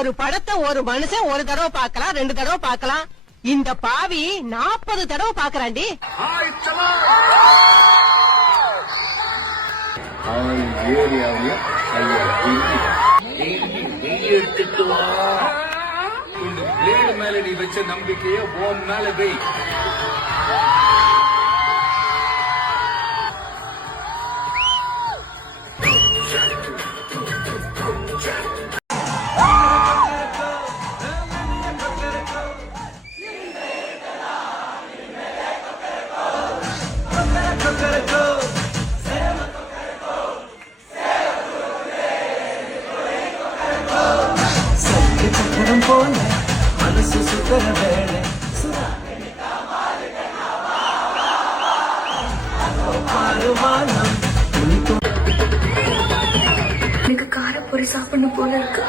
ஒரு படத்தை ஒரு மனுஷன் ஒரு தடவை பார்க்கலாம், 2 தடவை பார்க்கலாம். இந்த பாவி 40 தடவை பாக்குறாண்டி. எடுத்துட்டு வா. இந்த பிளேடு மேல நீ வச்ச நம்பிக்கைய உன் மேல வை. மனசு சுத்தர வேலை எனக்கு காரப்பொரி சாப்பிடணும் போல இருக்கு.